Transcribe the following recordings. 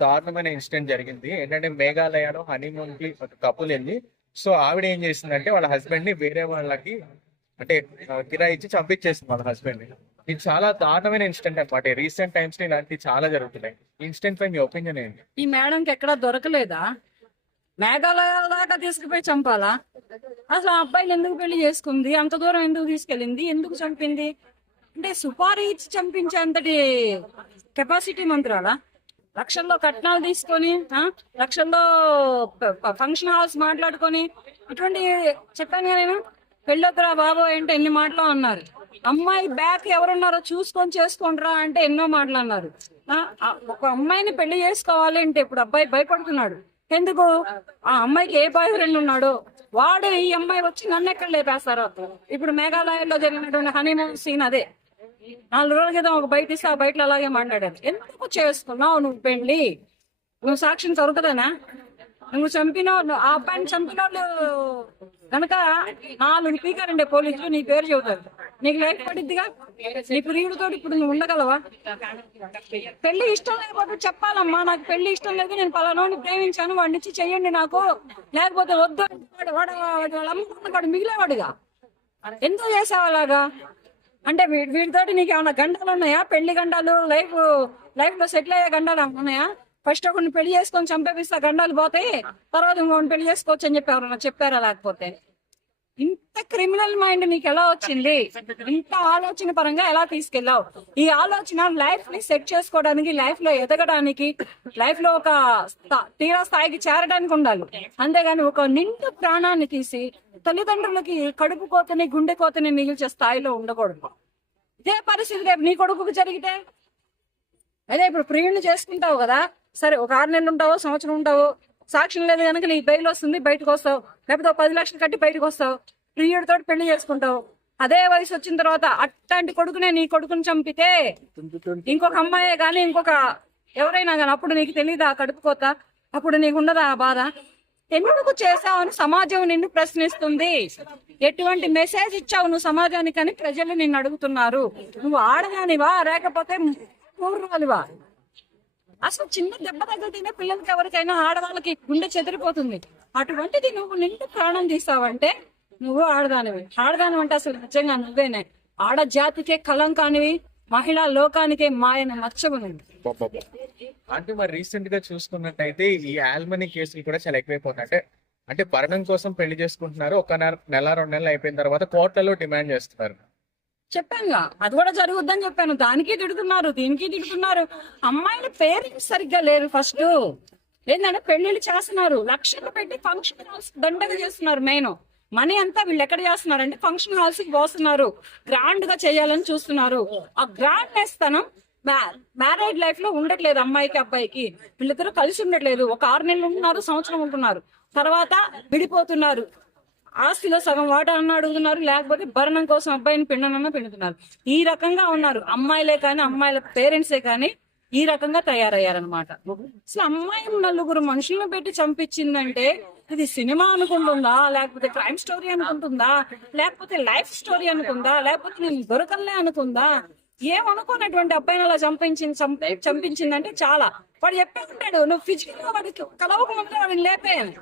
దారుణమైన ఇన్సిడెంట్ జరిగింది. ఏంటంటే మేఘాలయలో హనీమూన్కి ఒక కపుల్ వెళ్ళి సో ఆవిడ ఏం చేసిందంటే వాళ్ళ హస్బెండ్ని వేరే వాళ్ళకి అంటే ఆ, కిరాయి ఇచ్చి చంపించేసింది వాళ్ళ హస్బెండ్ని ఇది చాలా దారుణమైన ఇన్సిడెంట్ అనమాట రీసెంట్ టైమ్స్లో ఇలాంటివి చాలా జరుగుతున్నాయి. ఇన్సిడెంట్ పై మీ ఒపీనియన్ ఏంటి? ఈ మేడంకి ఎక్కడ దొరకలేదా? మేఘాలయ దాకా తీసుకుపోయి చంపాలా? అసలు ఆ అబ్బాయిని ఎందుకు పెళ్ళి చేసుకుంది? అంత దూరం ఎందుకు తీసుకెళ్ళింది? ఎందుకు చంపింది? అంటే సుపారీ ఇచ్చి చంపించేంతటి కెపాసిటీ మంత్రాలా? లక్షల్లో కట్నాలు తీసుకొని ఆ, లక్షల్లో ఫంక్షన్ హాల్స్ మాట్లాడుకొని ఇటువంటి చెప్పాను కదా నేను పెళ్ళొద్దురా బాబు అంటే ఎన్ని మాటలు అన్నారు. అమ్మాయి బ్యాక్ ఎవరున్నారో చూసుకొని చేసుకుంటారా అంటే ఎన్నో మాటలు అన్నారు. ఆ, ఒక అమ్మాయిని పెళ్ళి చేసుకోవాలి అంటే ఇప్పుడు అబ్బాయి భయపడుతున్నాడు. ఎందుకు? ఆ అమ్మాయికి ఏ బాయ్ ఫ్రెండ్ ఉన్నాడో. వాడు ఈ అమ్మాయి వచ్చి నన్ను ఎక్కడ లేపేస్తారు? ఇప్పుడు మేఘాలయలో జరిగినటువంటి హనీమూన్ సీన్ అదే. నాలుగు రోజుల క్రితం ఒక బయట ఇస్తే ఆ బయటలో అలాగే మాట్లాడారు. ఎందుకు చేసుకున్నావు నువ్వు పెళ్ళి నువ్వు సాక్ష్యం దొరకదనా? నువ్వు చంపిన ఆ అబ్బాయిని చంపిన వాళ్ళు కనుక నాలుగు పీకారండి పోలీసులు నీ పేరు చెబుతారు. నీకు లైఫ్ పడిద్దిగా? నీ ప్రియుడితో ఇప్పుడు నువ్వు ఉండగలవా? పెళ్ళి ఇష్టం లేకపోతే చెప్పాలమ్మా నాకు పెళ్ళి ఇష్టం లేదు నేను పలానోని ప్రేమించాను వాడిని ఇచ్చి చెయ్యండి నాకు. లేకపోతే వద్దు వాడు వాడు వాడు వాళ్ళ అమ్మ మిగిలేవాడుగా. ఎందుకు చేసావు అలాగా? అంటే వీటితోటి నీకు ఏమైనా గండాలు ఉన్నాయా? పెళ్ళి గండాలు లైఫ్ లైఫ్లో సెటిల్ అయ్యే గండాలు ఉన్నాయా? ఫస్ట్ ఒకరిని పెళ్ళి చేసుకొని చంపేపిస్తా గండాలు పోతాయి తర్వాత ఇంకొకరిని పెళ్ళి చేసుకోవచ్చు అని చెప్పి ఎవరన్నా చెప్పారా లేకపోతే? ఇంత క్రిమినల్ మైండ్ నీకు ఎలా వచ్చింది? ఇంత ఆలోచన పరంగా ఎలా తీసుకెళ్ళావు? ఈ ఆలోచన లైఫ్ని సెట్ చేసుకోవడానికి లైఫ్లో ఎదగడానికి లైఫ్లో ఒక తీరా స్థాయికి చేరడానికి ఉండాలి. అంతేగాని ఒక నిండు ప్రాణాన్ని తీసి తల్లిదండ్రులకి కడుపు కోతని గుండె కోతని మిగిల్చే స్థాయిలో ఉండకూడదు. ఇదే పరిస్థితి రేపు నీ కొడుకుకి జరిగితే. అదే ఇప్పుడు ప్రియుడిని చేసుకుంటావు కదా సరే ఒక ఆరు నెలలు ఉంటావో సంవత్సరం ఉంటావో సాక్ష్యం లేదు కనుక నీకు బెయిల్ వస్తుంది బయటకు వస్తావు. లేకపోతే ఒక పది లక్షలు కట్టి బయటకు వస్తావు. ప్రియుడితో పెళ్ళి చేసుకుంటావు. అదే వయసు వచ్చిన తర్వాత అట్లాంటి కొడుకునే నీ కొడుకుని చంపితే ఇంకొక అమ్మాయే కానీ ఇంకొక ఎవరైనా కానీ అప్పుడు నీకు తెలియదా కడుపు కోత? అప్పుడు నీకు ఉండదా ఆ బాధ? ఎందుకు చేసావని సమాజం నిన్ను ప్రశ్నిస్తుంది? ఎటువంటి మెసేజ్ ఇచ్చావు నువ్వు సమాజానికి అని ప్రజలు నిన్ను అడుగుతున్నారు? నువ్వు ఆడదానివా లేకపోతే పూర్వాలివా? అసలు చిన్న దెబ్బ తగిలితేనే పిల్లలకి ఎవరికైనా ఆడవాళ్ళకి గుండె చెదిరిపోతుంది. అటువంటిది నువ్వు నిండు ప్రాణం తీసావంటే నువ్వు ఆడదానివి. ఆడదాని అంటే అసలు నిజంగా నువ్వేనే. ఆడ జాతికే కలంకానివి మహిళా లోకానికే మాయన మచ్చవునివి అంటే మరి రీసెంట్గా చూసుకున్నట్టయితే ఈ ఆల్మనీ కేసులు కూడా చాలా ఎక్కువైపోతున్నాయి. అంటే అంటే భరణం కోసం పెళ్ళి చేసుకుంటున్నారు. ఒక నెల- నెల రెండు నెలలు అయిపోయిన తర్వాత కోర్టులలో డిమాండ్ చేస్తున్నారు. చెప్పానుగా. అది కూడా జరుగుద్దని చెప్పాను. దానికి తిడుతున్నారు దీనికి తిడుతున్నారు. అమ్మాయిల పేరెంట్స్ సరిగ్గా లేరు ఫస్ట్. ఏంటంటే పెళ్ళిళ్ళు చేస్తున్నారు. లక్షలు పెట్టి ఫంక్షన్ దండగా చేస్తున్నారు మెయిన్. మనీ అంతా వీళ్ళు ఎక్కడ చేస్తున్నారు అంటే ఫంక్షన్ హాల్స్కి పోస్తున్నారు. గ్రాండ్గా చేయాలని చూస్తున్నారు. ఆ గ్రాండ్నెస్ తనం మ్యారేజ్ లైఫ్లో ఉండట్లేదు అమ్మాయికి అబ్బాయికి. వీళ్ళిద్దరూ కలిసి ఉండట్లేదు. ఒక ఆరు నెలలు ఉంటున్నారు సంవత్సరం ఉంటున్నారు. తర్వాత విడిపోతున్నారు. ఆస్తిలో సగం వాటా అన్న అడుగుతున్నారు లేకపోతే భరణం కోసం అబ్బాయిని పిండనన్న పిండుతున్నారు. ఈ రకంగా ఉన్నారు. అమ్మాయిలే కానీ అమ్మాయిల పేరెంట్సే కానీ ఈ రకంగా తయారయ్యారనమాట అసలు అమ్మాయి నలుగురు మనుషులను పెట్టి చంపించిందంటే ఇది సినిమా అనుకుంటుందా? లేకపోతే క్రైమ్ స్టోరీ అనుకుంటుందా? లేకపోతే లైఫ్ స్టోరీ అనుకుందా? లేకపోతే నేను దొరకలే అనుకుందా? ఏమనుకోనటువంటి అబ్బాయిని అలా చంపించింది చంపే చంపించిందంటే చాలా. వాడు చెప్పే ఉంటాడు నువ్వు ఫిజికల్గా వాడికి కలవకముందే వాడిని లేపేయాలి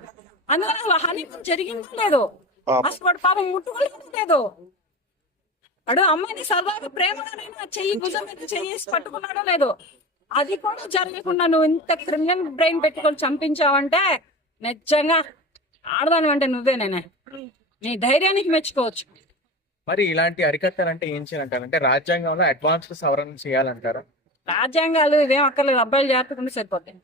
అందుకని అసలు హనీమూన్ జరిగిందో లేదో. అసలు వాడు పాపం ముట్టుకోలేదు లేదో. వాడు అమ్మాయిని సరదాగా ప్రేమగానైనా చెయ్యి భుజం మీద చెయ్యేసి పట్టుకున్నాడో లేదో. అది కూడా జరగకుండా నువ్వు ఇంత క్రిమినల్ బ్రెయిన్ పెట్టుకొని చంపించావంటే నిజంగా ఆడదాని అంటే నువ్వే నేనే. నీ ధైర్యానికి మెచ్చుకోవచ్చు. మరి ఇలాంటి అరికట్టాలంటే ఏం చేయాలంటారు? అంటే రాజ్యాంగంలో అడ్వాన్స్ సవరణ చేయాలంటారా? రాజ్యాంగాలు ఇదేం అక్కర్లేదు. అబ్బాయిలు జాగ్రత్తగా ఉంటే సరిపోతాయి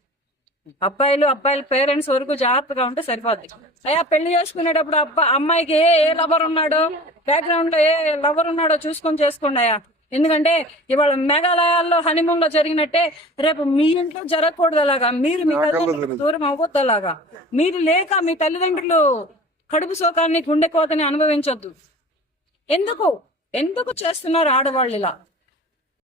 అబ్బాయిలు అబ్బాయిల పేరెంట్స్ వరకు జాగ్రత్తగా ఉంటే సరిపోద్ది. అయ్యా పెళ్ళి చేసుకునేటప్పుడు అబ్బా అమ్మాయికి ఏ ఏ లవర్ ఉన్నాడో బ్యాక్గ్రౌండ్లో ఏ లవర్ ఉన్నాడో చూసుకొని చేసుకోండి అయ్యా. ఎందుకంటే ఇవాళ మేఘాలయాల్లో హనీమూన్లో జరిగినట్టే రేపు మీ ఇంట్లో జరగకూడదు అలాగా మీరు మీ తల్లిదండ్రులకు దూరం అవ్వద్దు అలాగా మీరు లేక మీ తల్లిదండ్రులు కడుపు శోకాన్ని గుండె కోతని అనుభవించొద్దు. ఎందుకు? ఎందుకు చేస్తున్నారు ఆడవాళ్ళు ఇలా?